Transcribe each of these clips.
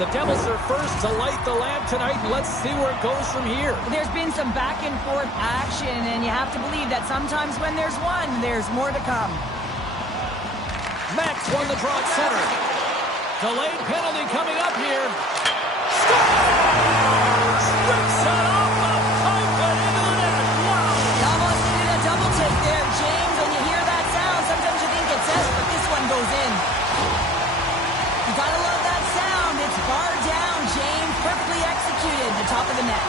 The Devils are first to light the lamp tonight, and let's see where it goes from here. There's been some back-and-forth action, and you have to believe that sometimes when there's one, there's more to come. Max won the draw at center. Delayed penalty coming up here. Scores! Rips it off the pipe and into the net. Wow! You almost needed a double take there, James. When you hear that sound, sometimes you think it's S, but this one goes in. You gotta love that sound. It's bar down, James. Perfectly executed. The top of the net.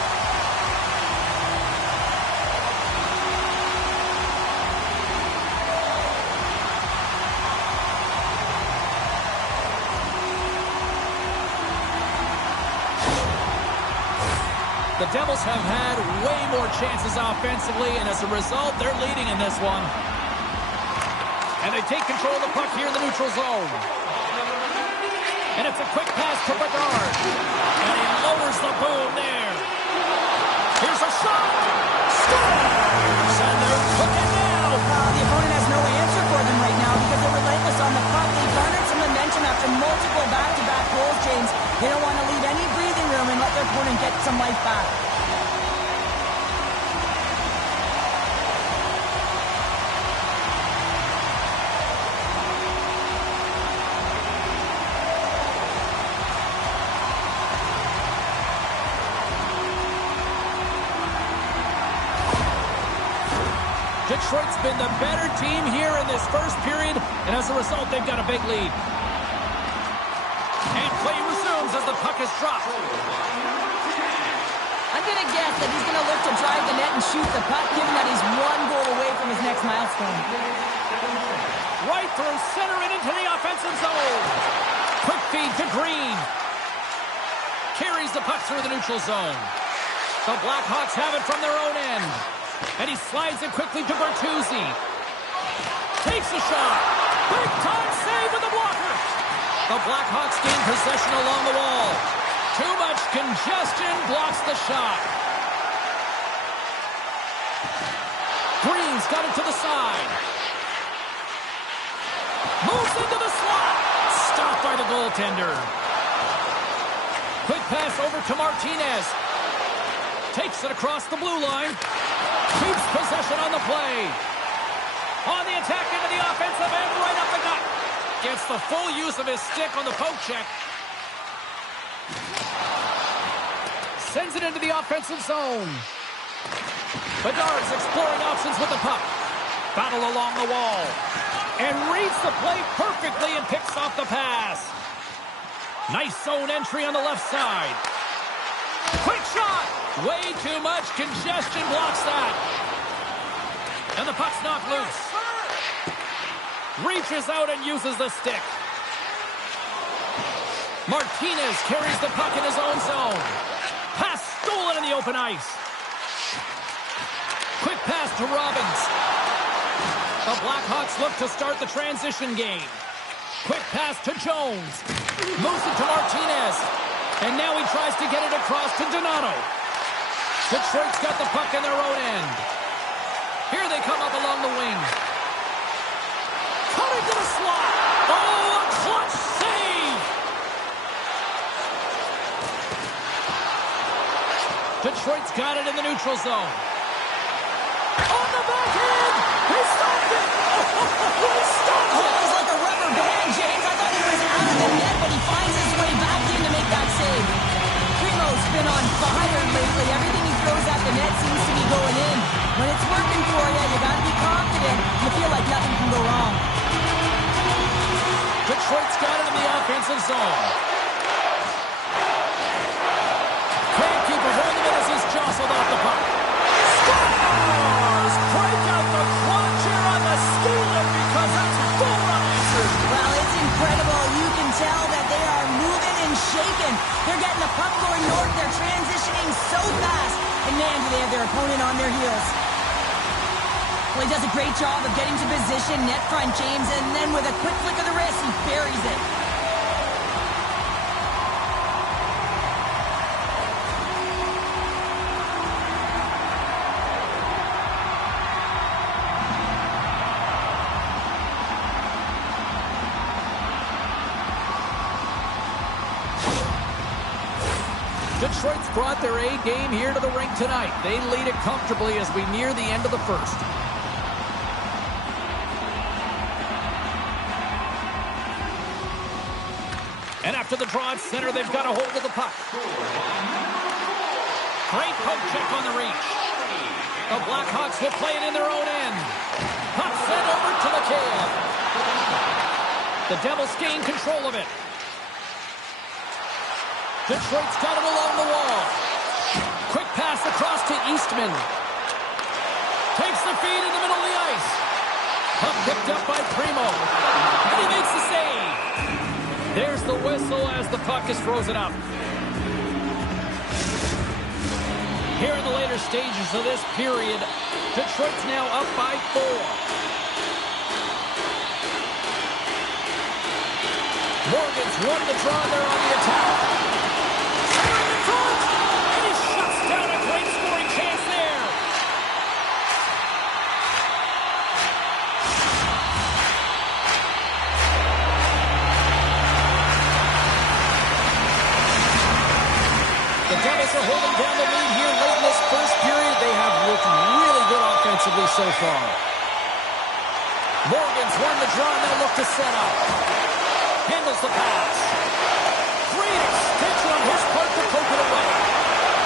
The Devils have had way more chances offensively, and as a result, they're leading in this one. And they take control of the puck here in the neutral zone. And it's a quick pass to Bedard. And he lowers the boom there. Here's a shot. Scores! And they're cooking now. The opponent has no answer for them right now because they're relentless on the puck. They garnered some momentum after multiple back-to-back goals, James. They don't want to leave any breathing room and let their opponent get some life back. Detroit's been the better team here in this first period, and as a result, they've got a big lead. And play resumes as the puck is dropped. I'm going to guess that he's going to look to drive the net and shoot the puck, given that he's one goal away from his next milestone. Right through center and into the offensive zone. Quick feed to Green. Carries the puck through the neutral zone. The Blackhawks have it from their own end. And he slides it quickly to Bertuzzi. Takes a shot. Big time save with the blocker. The Blackhawks gain possession along the wall. Too much congestion blocks the shot. Green's got it to the side. Moves into the slot. Stopped by the goaltender. Quick pass over to Martinez. Takes it across the blue line. Keeps possession on the play. On the attack into the offensive end, right up the gut. Gets the full use of his stick on the poke check. Sends it into the offensive zone. Bedard's exploring options with the puck. Battle along the wall. And reads the play perfectly and picks off the pass. Nice zone entry on the left side. Quick shot! Way too much congestion blocks that. And the puck's knocked loose. Reaches out and uses the stick. Martinez carries the puck in his own zone. Pass stolen in the open ice. Quick pass to Robbins. The Blackhawks look to start the transition game. Quick pass to Jones. Moves it to Martinez. And now he tries to get it across to Donato. Detroit's got the puck in their own end. Here they come up along the wing. Cutting to the slot. Oh, a clutch save. Detroit's got it in the neutral zone. On the backhand. He stopped it. He stopped it. It was like a rubber band, James. I thought he was out of the net, but he finds his way back in to make that save. Primo's been on fire lately. Everything he throws at the net seems to be going in. When it's working for you, you got to be confident. You feel like nothing can go wrong. Detroit's got it in the offensive zone. Can't keep a hold of it as he's jostled off the puck. Scores! Break out the clutch here on the ski lift because that's full answer. Well, it's incredible. You can tell that they are moving and shaking. They're getting the puck going north. They're transitioning so fast. And man, do they have their opponent on their heels. Well, he does a great job of getting to position, net front, James, and then with a quick flick of the wrist, he buries it. Detroit's brought their A game here to the rink tonight. They lead it comfortably as we near the end of the first. And after the draw at center, they've got a hold of the puck. Great poke check on the reach. The Blackhawks will play it in their own end. Puck sent over to McHale. The Devils gain control of it. Detroit's got it along the wall. Quick pass across to Eastman. Takes the feed in the middle of the ice. Puck picked up by Primo. And he makes the save. There's the whistle as the puck is frozen up. Here in the later stages of this period, Detroit's now up by 4. Morgan's won the draw there on the attack. Center in front, and he shuts down a great scoring chance there. The Devils are holding down the lead here late in this first period. They have looked really good offensively so far. Morgan's won the draw, and they'll look to set up. Handles the pass. Great extension on his part to poke it away.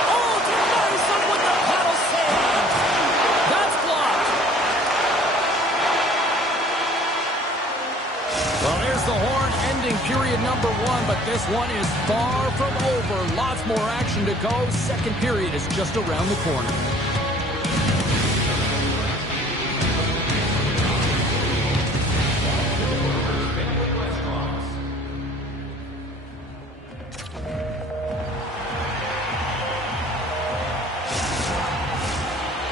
Oh, denies him with the paddle save. That's blocked. Well, there's the horn ending period number 1, but this one is far from over. Lots more action to go. Second period is just around the corner.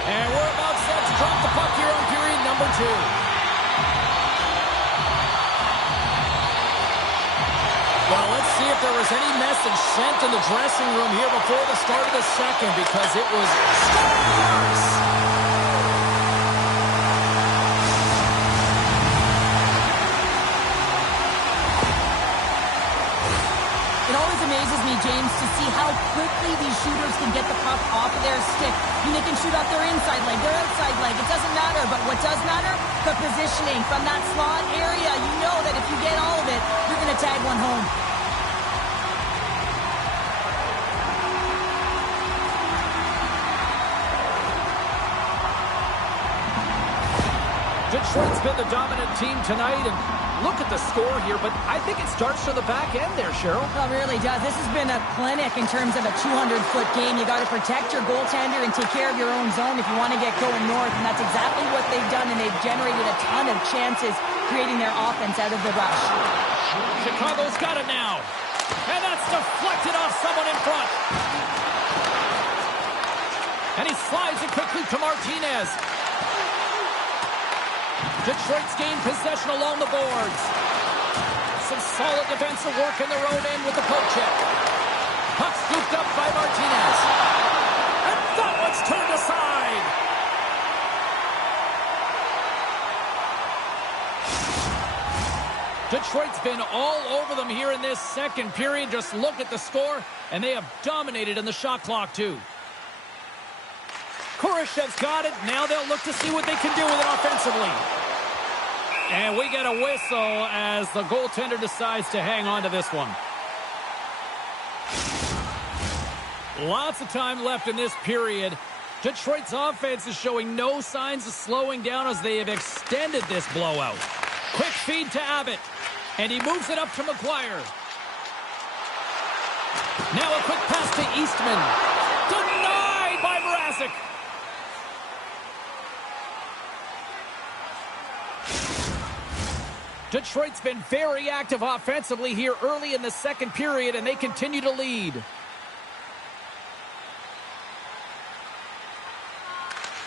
And we're about set to drop the puck here on period number 2. Well, let's see if there was any message sent in the dressing room here before the start of the second, because it was scores! It always amazes me, James, to see how quickly these shooters can get the puck off of their stick. I mean, they can shoot off their inside leg, their outside leg. It doesn't matter. But what does matter? The positioning from that slot area. You know that if you get all of it, you're going to tag one home. Detroit's been the dominant team tonight, and look at the score here, but I think it starts to the back end there, Cheryl. Well, it really does. This has been a clinic in terms of a 200-foot game. You got to protect your goaltender and take care of your own zone if you want to get going north, and that's exactly what they've done, and they've generated a ton of chances creating their offense out of the rush. Chicago's got it now, and that's deflected off someone in front. And he slides it quickly to Martinez. Detroit's gained possession along the boards. Some solid defensive work in their own end with the poke check. Puck scooped up by Martinez. And that one's turned aside. Detroit's been all over them here in this second period. Just look at the score, and they have dominated in the shot clock, too. Kurashev's got it. Now they'll look to see what they can do with it offensively. And we get a whistle as the goaltender decides to hang on to this one. Lots of time left in this period. Detroit's offense is showing no signs of slowing down as they have extended this blowout. Quick feed to Abbott. And he moves it up to McGuire. Now a quick pass to Eastman. Denied by Mrazek. Detroit's been very active offensively here early in the second period, and they continue to lead.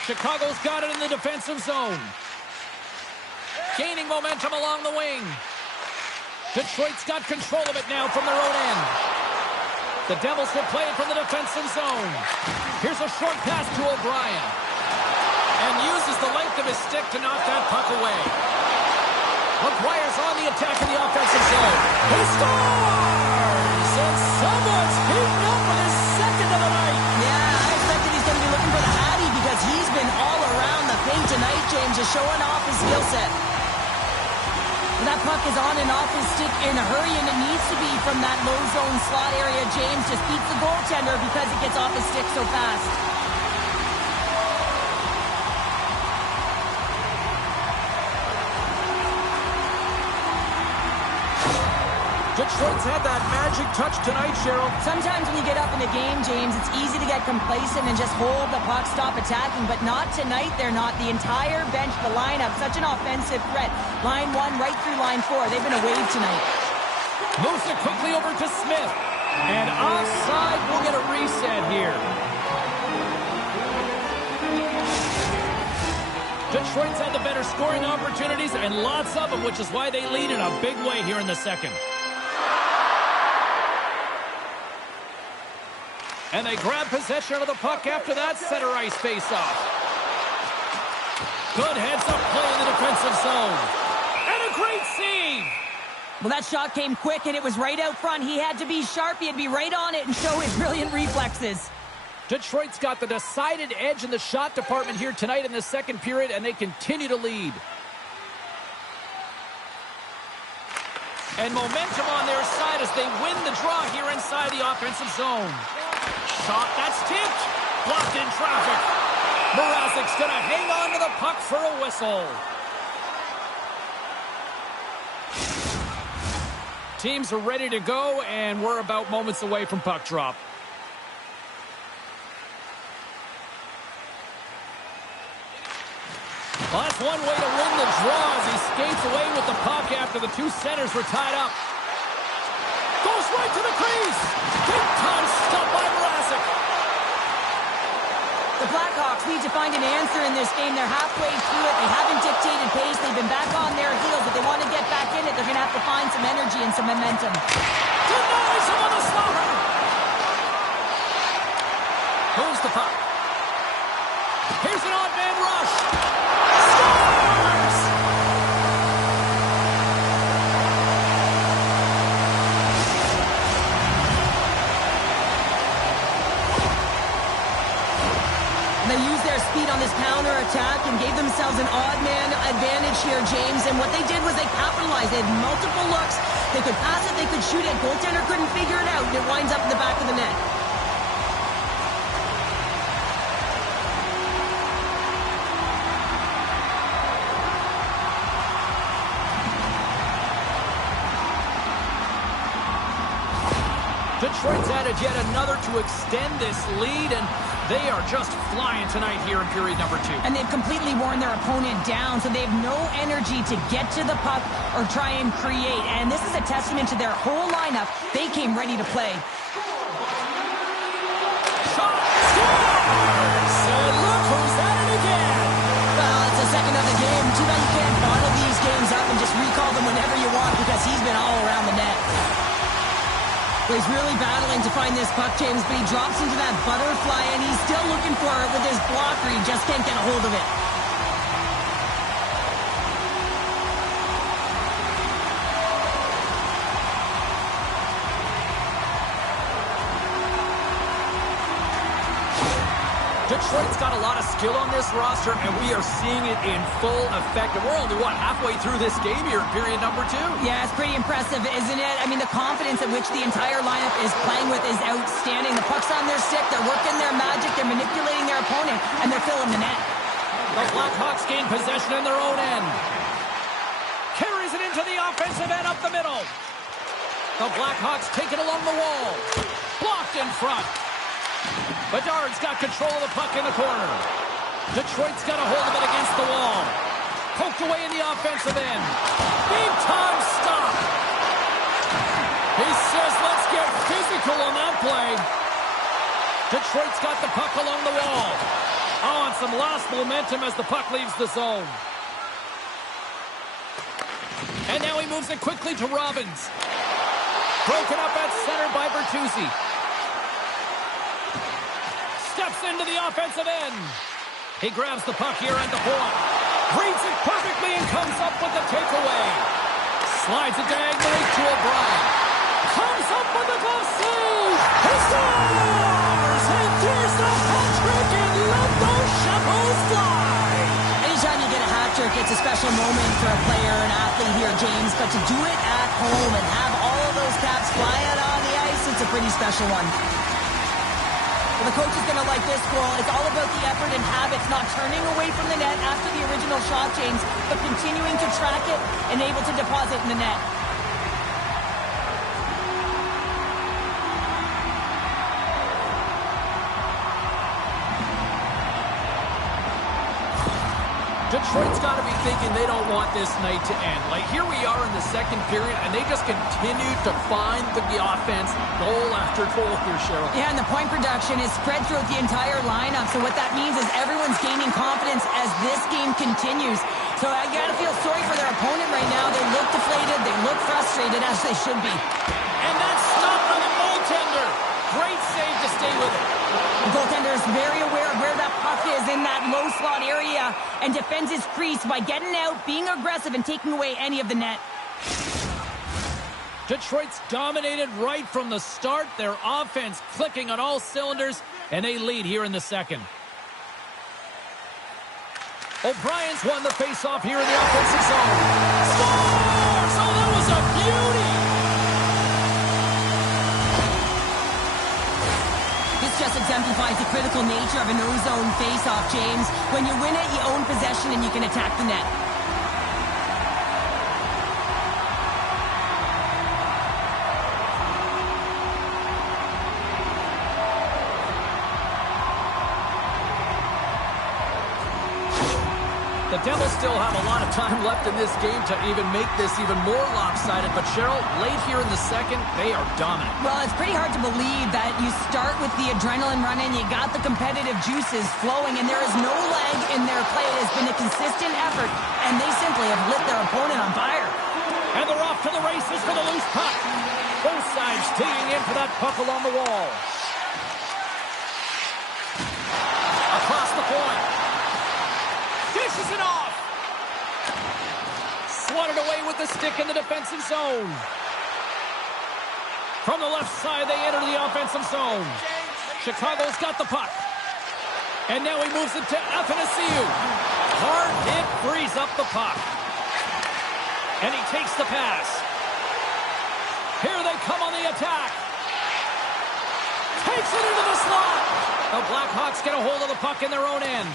Chicago's got it in the defensive zone. Gaining momentum along the wing. Detroit's got control of it now from their own end. The Devils will play it from the defensive zone. Here's a short pass to O'Brien. And uses the length of his stick to knock that puck away. McGuire's on the attack in the offensive zone. He scores! And someone's heating up with his second just showing off his skill set. That puck is on and off his stick in a hurry, and it needs to be from that low zone slot area. James just beats the goaltender because it gets off his stick so fast. Detroit's had that magic touch tonight, Cheryl. Sometimes when you get up in the game, James, it's easy to get complacent and just hold the puck, stop attacking, but not tonight. They're not. The entire bench, the lineup, such an offensive threat. Line 1 right through line 4. They've been a wave tonight. Moves it quickly over to Smith. And offside, we'll get a reset here. Detroit's had the better scoring opportunities and lots of them, which is why they lead in a big way here in the second. And they grab possession of the puck after that center ice face-off. Good heads-up play in the defensive zone. And a great save! Well, that shot came quick, and it was right out front. He had to be sharp. He had to be right on it and show his brilliant reflexes. Detroit's got the decided edge in the shot department here tonight in the second period, and they continue to lead. And momentum on their side as they win the draw here inside the offensive zone. Shot, that's tipped. Blocked in traffic. Mrazek's going to hang on to the puck for a whistle. Teams are ready to go, and we're about moments away from puck drop. Well, that's one way to win the draw as he skates away with the puck after the two centers were tied up. Goes right to the crease. Big time stop by Mrazek. The Blackhawks need to find an answer in this game. They're halfway through it. They haven't dictated pace. They've been back on their heels. If they want to get back in it, they're going to have to find some energy and some momentum. Denies him on the slaughter. Moves the puck. Here's an odd man rush. Scores! They used their speed on this counter-attack and gave themselves an odd man advantage here, James. And what they did was they capitalized. They had multiple looks. They could pass it, they could shoot it. Goaltender couldn't figure it out, and it winds up in the back of the net. Detroit's added yet another to extend this lead, and they are just flying tonight here in period number 2. And they've completely worn their opponent down, so they have no energy to get to the puck or try and create. And this is a testament to their whole lineup. They came ready to play. Shot! Scores! And look who's at it again! Well, it's the second of the game. Too bad you can't bottle these games up and just recall them whenever you want because he's been all around the net. Well, he's really battling to find this puck, James, but he drops into that butterfly, and he's still looking for it with his blocker. He just can't get a hold of it. Detroit's got a lot of skill on this roster, and we are seeing it in full effect. And we're only, halfway through this game here in period number 2? Yeah, it's pretty impressive, isn't it? I mean, the confidence at which the entire lineup is playing with is outstanding. The puck's on their stick, they're working their magic, they're manipulating their opponent, and they're filling the net. The Blackhawks gain possession in their own end. Carries it into the offensive end up the middle. The Blackhawks take it along the wall. Blocked in front. Bedard's got control of the puck in the corner. Detroit's got a hold of it against the wall. Poked away in the offensive end. Big time stop. He says, let's get physical on that play. Detroit's got the puck along the wall. Oh, and some lost momentum as the puck leaves the zone. And now he moves it quickly to Robbins. Broken up at center by Bertuzzi. Steps into the offensive end. He grabs the puck here at the point. Reads it perfectly and comes up with the takeaway. Slides it diagonally to O'Brien. Comes up with a glove save. He scores! And there's the hat trick and let those shovels fly. Anytime you get a hat it's a special moment for a player, an athlete here, James, but to do it at home and have all of those caps fly out on the ice, it's a pretty special one. Well, the coach is going to like this goal. It's all about the effort and habits, not turning away from the net after the original shot, James, but continuing to track it and able to deposit in the net. Detroit's got to be thinking they don't want this night to end. Like, here we are in the second period, and they just continue to find the offense goal after goal here, Cheryl. Yeah, and the point production is spread throughout the entire lineup. So what that means is everyone's gaining confidence as this game continues. So I got to feel sorry for their opponent right now. They look deflated. They look frustrated, as they should be. And that's stopped by the goaltender. Great save to stay with it. The goaltender is very aware of where that puck is in that low slot area and defends his crease by getting out, being aggressive, and taking away any of the net. Detroit's dominated right from the start. Their offense clicking on all cylinders, and they lead here in the second. O'Brien's won the faceoff here in the offensive zone. Scores! Oh, that was a beauty! Just exemplifies the critical nature of an O-zone face-off, James. When you win it, you own possession and you can attack the net. The Devils still have a lot of time left in this game to even make this even more lopsided. But, Cheryl, late here in the second, they are dominant. Well, it's pretty hard to believe that you start with the adrenaline running, you got the competitive juices flowing, and there is no lag in their play. It has been a consistent effort, and they simply have lit their opponent on fire. And they're off to the races for the loose puck. Both sides digging in for that puck along the wall. Across the point. Dishes it off. Swatted away with the stick in the defensive zone. From the left side, they enter the offensive zone. Chicago's got the puck. And now he moves it to Athanasiou. Hard hit frees up the puck. And he takes the pass. Here they come on the attack. Takes it into the slot. The Blackhawks get a hold of the puck in their own end.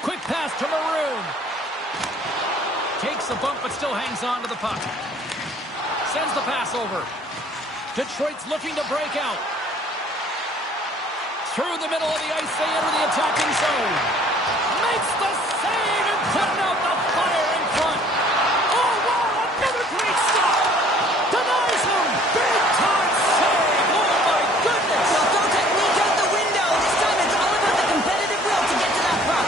Quick pass to Maroon. Takes a bump, but still hangs on to the puck. Sends the pass over. Detroit's looking to break out. Through the middle of the ice, they enter the attacking zone. Makes the save and putting out the fire in front. Oh, wow, another great stop. Denies him. Big time save. Oh, my goodness. Well, throw technique out the window. This time it's all about the competitive will to get to that puck.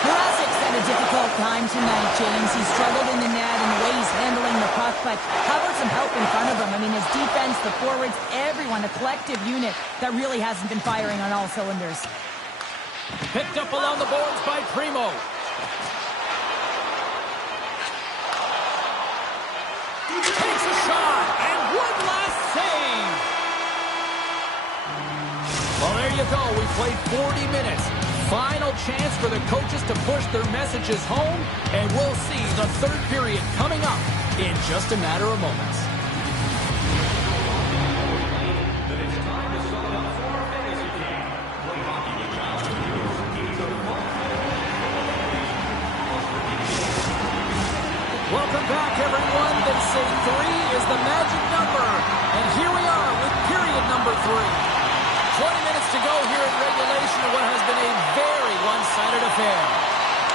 Mrazek's had a difficult time tonight, James. He struggled in the net in the way he's handling the puck, but how about some help in front of him? I mean, his defense, the forwards, everyone, a collective unit that really hasn't been firing on all cylinders. Picked up along the boards by Primo. Takes a shot, and one last save. Well, there you go. We played 40 minutes. Final chance for the coaches to push their messages home, and we'll see the third period coming up in just a matter of moments. Welcome back, everyone. They say 3 is the magic number, and here we are with period number 3. 20 minutes to go here in regulation of what has been a very one-sided affair.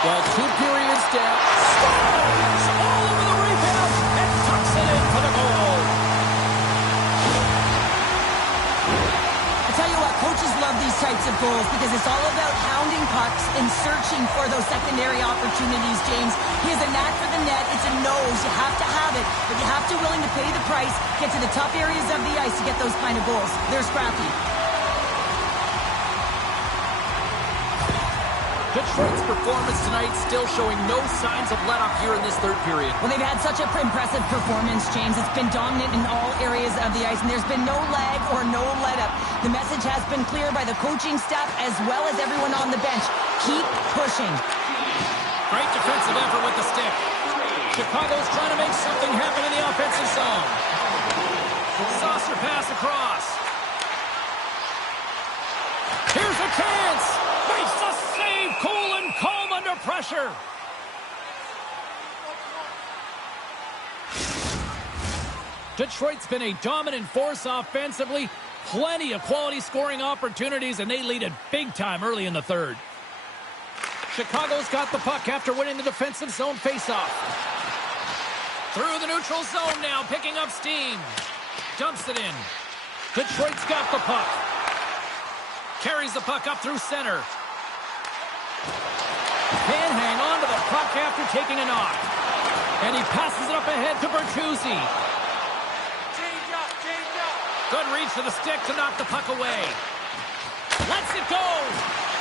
Well, 2 periods down. Scores! All over the rebound and tucks it in for the goal. I tell you what, coaches love these types of goals because it's all about hounding pucks and searching for those secondary opportunities, James. He has a knack for the net. It's a nose. You have to have it, but you have to willing to pay the price, get to the tough areas of the ice to get those kind of goals. They're scrappy. Detroit's performance tonight still showing no signs of let-up here in this third period. Well, they've had such an impressive performance, James. It's been dominant in all areas of the ice, and there's been no lag or no let-up. The message has been clear by the coaching staff as well as everyone on the bench. Keep pushing. Great defensive effort with the stick. Chicago's trying to make something happen in the offensive zone. Saucer pass across. Here's a chance. Makes the save. Cool and calm under pressure. Detroit's been a dominant force offensively. Plenty of quality scoring opportunities, and they lead it big time early in the third. Chicago's got the puck after winning the defensive zone faceoff. Through the neutral zone now, picking up steam. Dumps it in. Detroit's got the puck. Carries the puck up through center. Can hang on to the puck after taking a knock. And he passes it up ahead to Bertuzzi. Good reach to the stick to knock the puck away. Lets it go.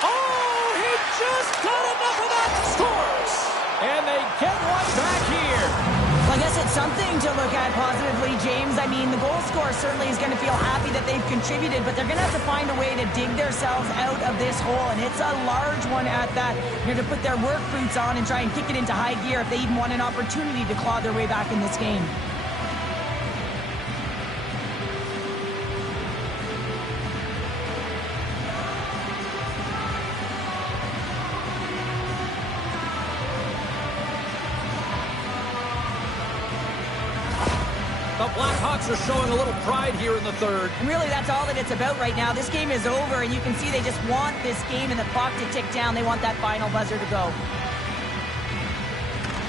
Oh, he just got enough of that. Scores. And they get one back here. Well, I guess it's something to look at positively, James. I mean, the goal scorer certainly is going to feel happy that they've contributed, but they're going to have to find a way to dig themselves out of this hole, and it's a large one at that. They're going to put their work boots on and try and kick it into high gear if they even want an opportunity to claw their way back in this game. The Blackhawks are showing a little pride here in the third. And really, that's all that it's about right now. This game is over, and you can see they just want this game and the clock to tick down. They want that final buzzer to go.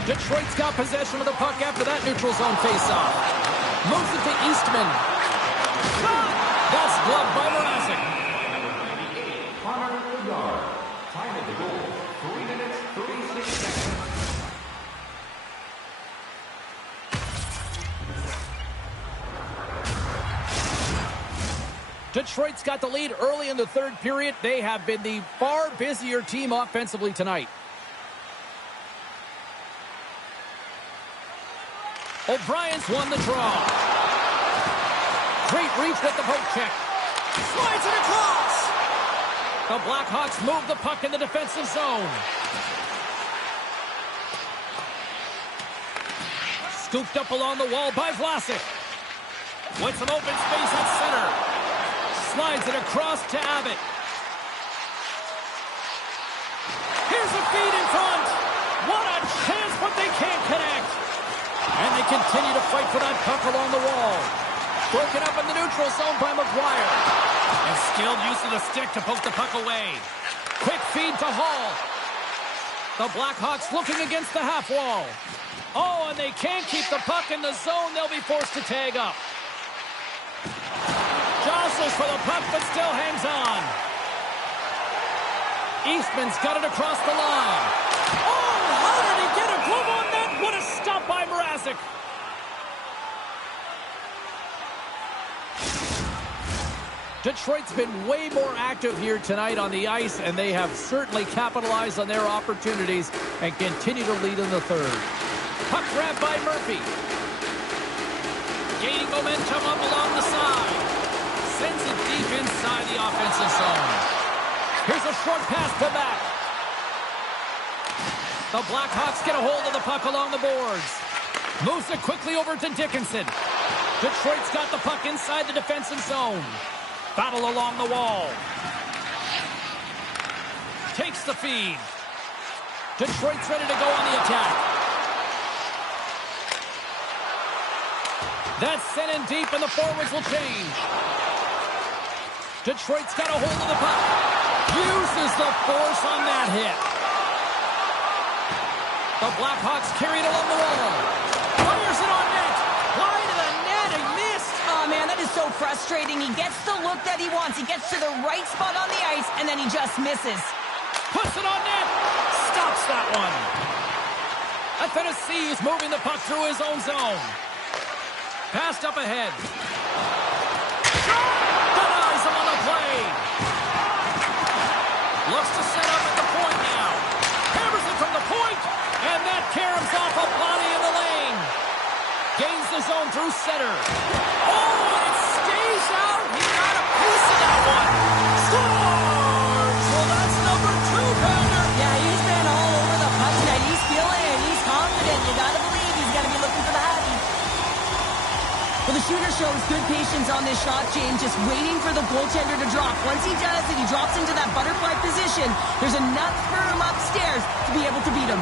Detroit's got possession of the puck after that neutral zone faceoff. Moves it to Eastman. Shot! That's gloved by Mrazek. Connor Bedard. Time at the goal. 3 minutes, 36 seconds. Detroit's got the lead early in the third period. They have been the far busier team offensively tonight. O'Brien's won the draw. Great reach with the poke check. Slides it across. The Blackhawks move the puck in the defensive zone. Scooped up along the wall by Vlasic. With some open space at center. Slides it across to Abbott. Here's a feed in front. What a chance, but they can't connect. And they continue to fight for that puck along the wall. Broken up in the neutral zone by McGuire. And skilled use of the stick to poke the puck away. Quick feed to Hall. The Blackhawks looking against the half wall. Oh, and they can't keep the puck in the zone. They'll be forced to tag up. Jostles for the puck, but still hangs on. Eastman's got it across the line. Oh, how did he get a glove on that? What a stop by Mrazek. Detroit's been way more active here tonight on the ice, and they have certainly capitalized on their opportunities and continue to lead in the third. Puck grab by Murphy. Gaining momentum up along the side. Sends it deep inside the offensive zone. Here's a short pass to back. The Blackhawks get a hold of the puck along the boards. Moves it quickly over to Dickinson. Detroit's got the puck inside the defensive zone. Battle along the wall. Takes the feed. Detroit's ready to go on the attack. That's sent in deep, and the forwards will change. Detroit's got a hold of the puck. Uses the force on that hit. The Blackhawks carry it along the wall. Fires it on net. Wide of the net, and missed. Oh, man, that is so frustrating. He gets the look that he wants. He gets to the right spot on the ice, and then he just misses. Puts it on net. Stops that one. Tennessee is moving the puck through his own zone. Passed up ahead. Denies him on the play. Looks to set up at the point now. Hammers it from the point, and that caroms off a body in the lane. Gains the zone through center. Oh, and it stays out. He got a piece of that one. Scores! Well, that's number 2, Pounder. Yeah, he's been all over the puck tonight. He patience on this shot, James, just waiting for the goaltender to drop. Once he does and he drops into that butterfly position, there's enough room upstairs to be able to beat him.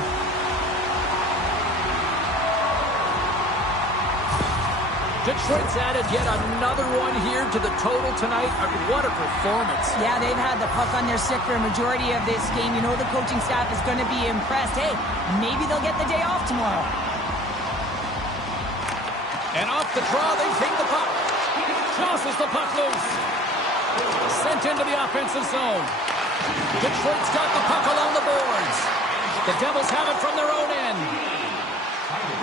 Detroit's added yet another one here to the total tonight. I mean, what a performance. Yeah, they've had the puck on their stick for a majority of this game. You know the coaching staff is going to be impressed. Hey, maybe they'll get the day off tomorrow. And off the draw, they take the puck. Tosses the puck loose. Sent into the offensive zone. Detroit's got the puck along the boards. The Devils have it from their own end.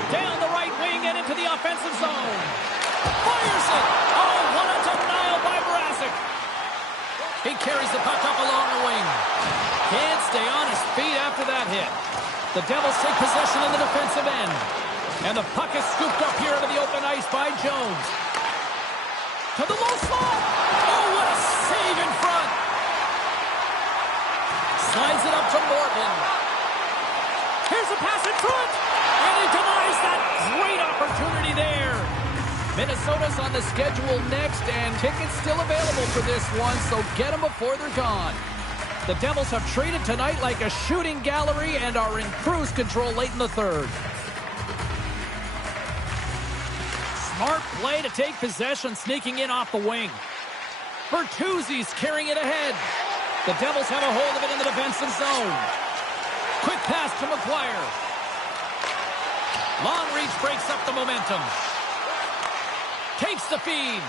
Down the right wing and into the offensive zone. Fires it. Oh, what a denial by Mrazek. He carries the puck up along the wing. Can't stay on his feet after that hit. The Devils take possession in the defensive end. And the puck is scooped up here into the open ice by Jones. To the low slot. Oh, what a save in front. Slides it up to Morgan. Here's a pass in front. And he denies that great opportunity there. Minnesota's on the schedule next, and tickets still available for this one, so get them before they're gone. The Devils have traded tonight like a shooting gallery and are in cruise control late in the third. Smart play to take possession, sneaking in off the wing. Bertuzzi's carrying it ahead. The Devils have a hold of it in the defensive zone. Quick pass to McGuire. Long reach breaks up the momentum. Takes the feed.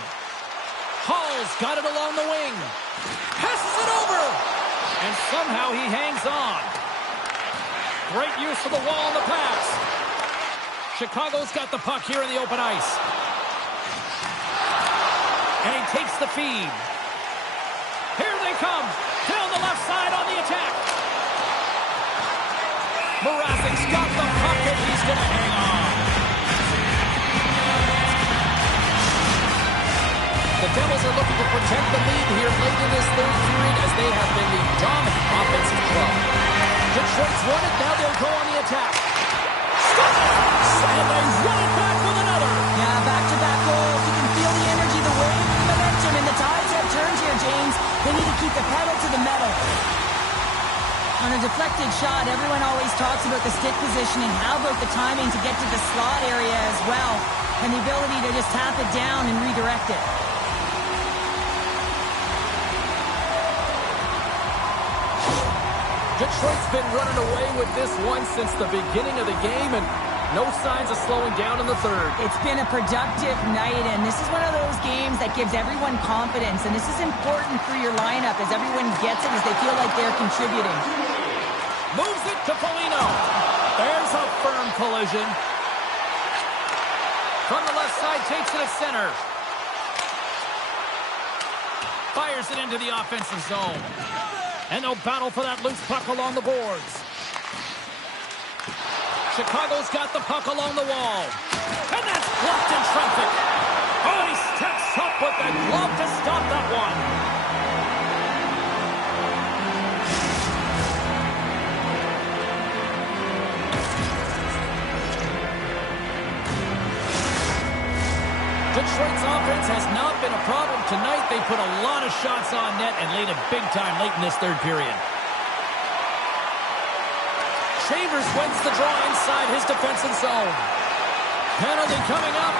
Hall's got it along the wing. Passes it over. And somehow he hangs on. Great use of the wall on the pass. Chicago's got the puck here in the open ice. And he takes the feed. Here they come. Down the left side on the attack. Mrazek's got the puck and he's going to hang on. The Devils are looking to protect the lead here late in this third period as they have been the dominant offensive club. Detroit's won it. Now they'll go on the attack. Stop it! And they run it back with another. Yeah, back-to-back goals. You can feel the energy, the wave, the momentum, and the tides have turned here, James. They need to keep the pedal to the metal. On a deflected shot, everyone always talks about the stick positioning. How about the timing to get to the slot area as well, and the ability to just tap it down and redirect it. Detroit's been running away with this one since the beginning of the game, and no signs of slowing down in the third. It's been a productive night, and this is one of those games that gives everyone confidence, and this is important for your lineup as everyone gets it, as they feel like they're contributing. Moves it to Foligno. There's a firm collision. From the left side, takes it at center. Fires it into the offensive zone. And they'll battle for that loose puck along the boards. Chicago's got the puck along the wall. And that's blocked in traffic. Oh, he steps up with the glove to stop that one. Detroit's offense has not been a problem tonight. They put a lot of shots on net and laid it big time late in this third period. Shavers wins the draw inside his defensive zone. Penalty coming up.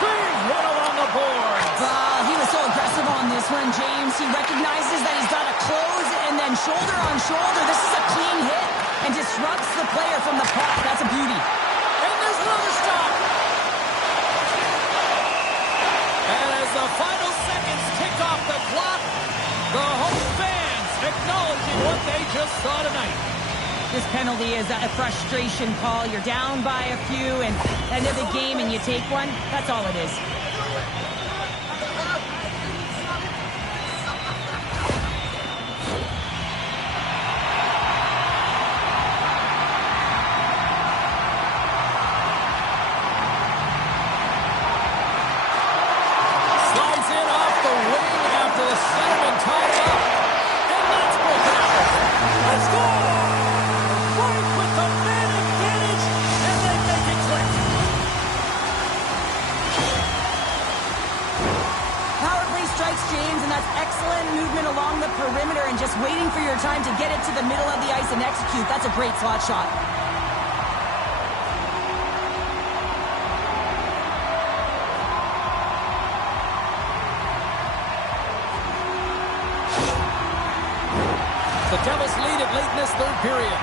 Big hit along the boards. He was so aggressive on this one, James. He recognizes that he's got to close and then shoulder on shoulder. This is a clean hit and disrupts the player from the puck. That's a beauty. And there's another stop. And as the final seconds tick off the clock, the home fans acknowledging what they just saw tonight. This penalty is a frustration call. You're down by a few and end of the game and you take one. That's all it is. Slides in off the wing after the centerman tied it up. And that's broken out. Let's go! Right with the man advantage, and they make it click. strikes, James, and that's excellent movement along the perimeter and just waiting for your time to get it to the middle of the ice and execute. That's a great slot shot. The Devils lead it late in this third period.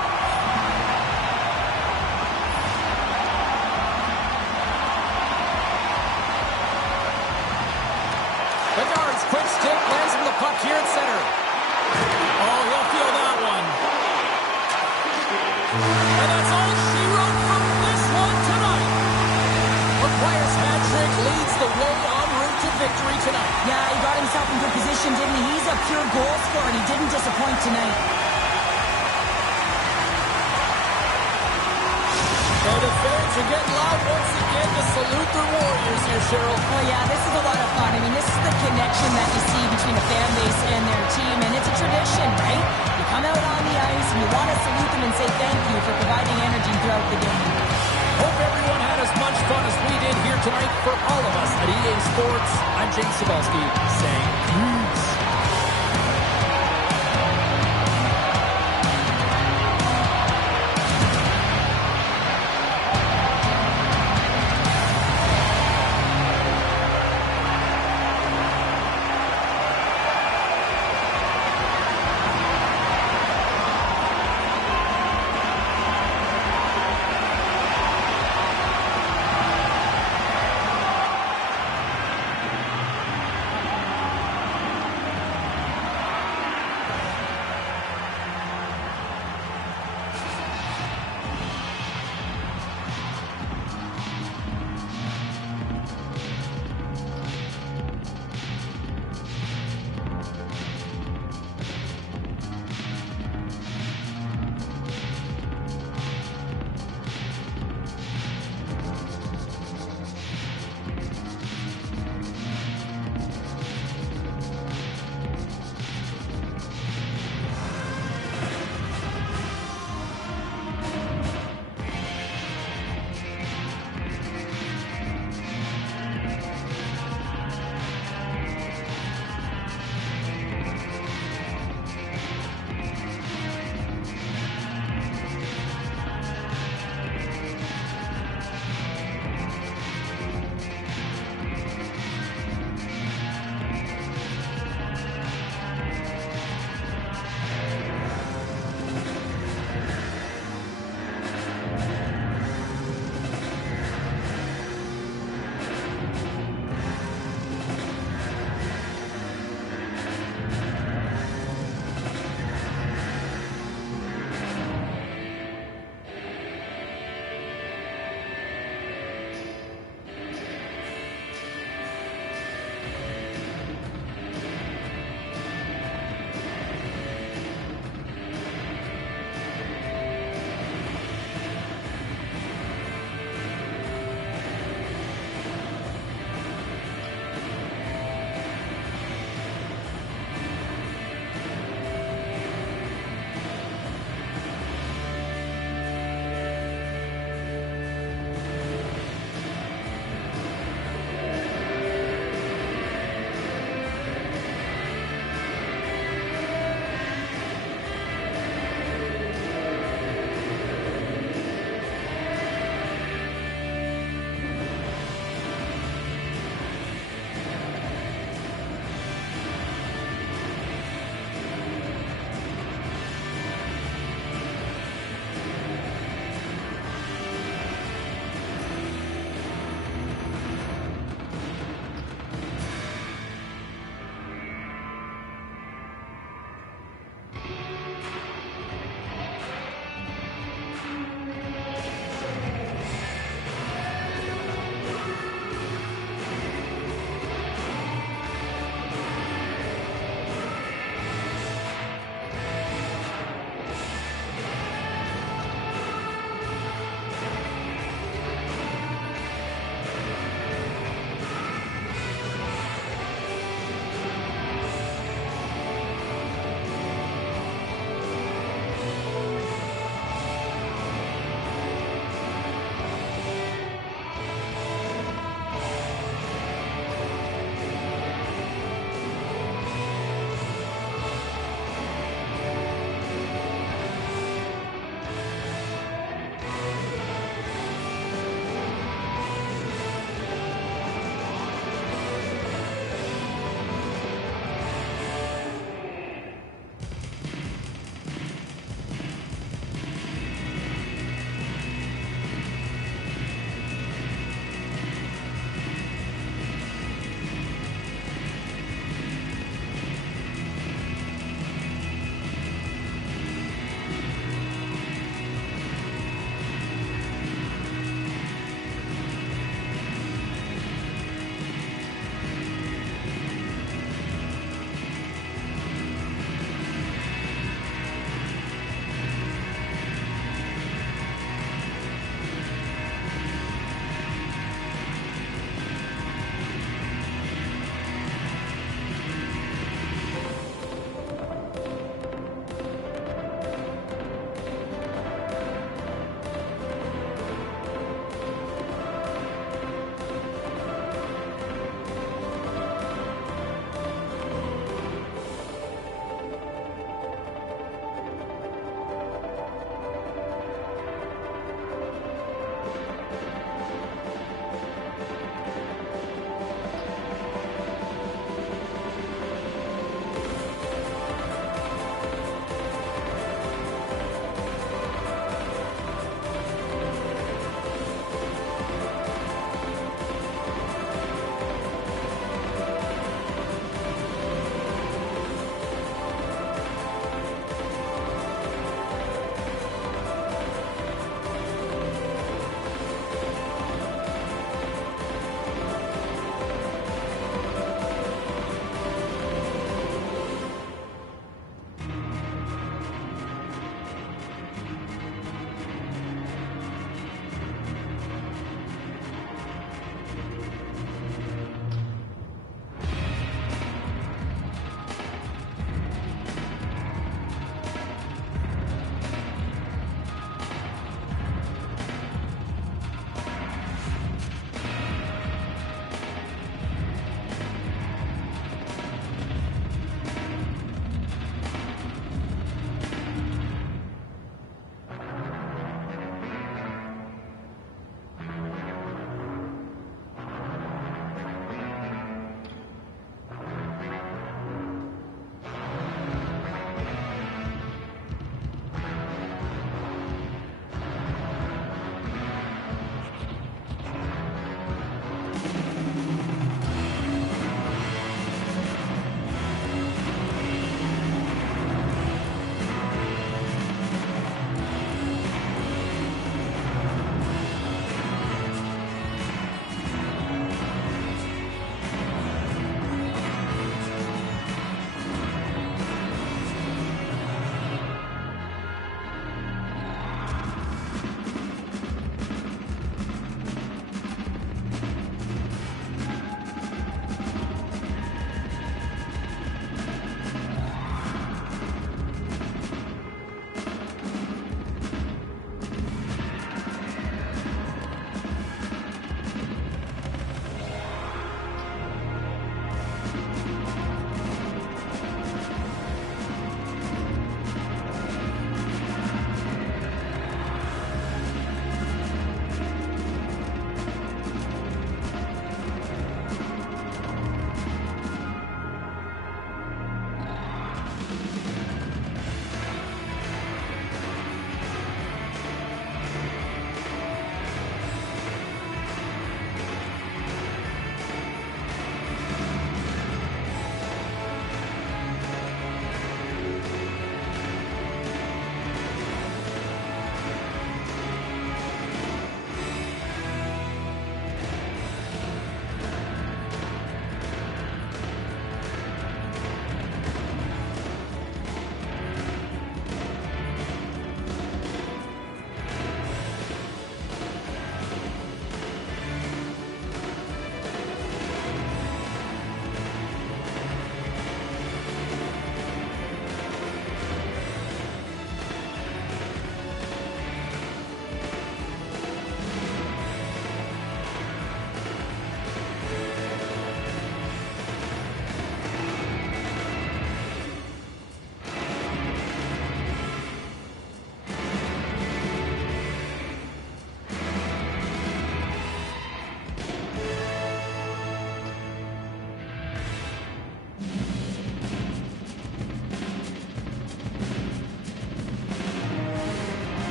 Bedard's quick stick lands from the puck here at center. Oh, he'll feel that one. And that's all she wrote from this one tonight. Maguire's hat trick leads the way en route to victory tonight. Yeah, he got himself in good position, didn't he? He's a pure goal scorer, and he didn't disappoint tonight. And the fans are getting loud once again to salute their Warriors here, Cheryl. Oh, yeah, this is a lot of fun. I mean, this is the connection that you see between the fan base and their team, and it's a tradition, right? You come out on the ice, and you want to salute them and say thank you for providing energy throughout the game. Hope everyone had as much fun as we did here tonight. For all of us at EA Sports, I'm James Cybulski.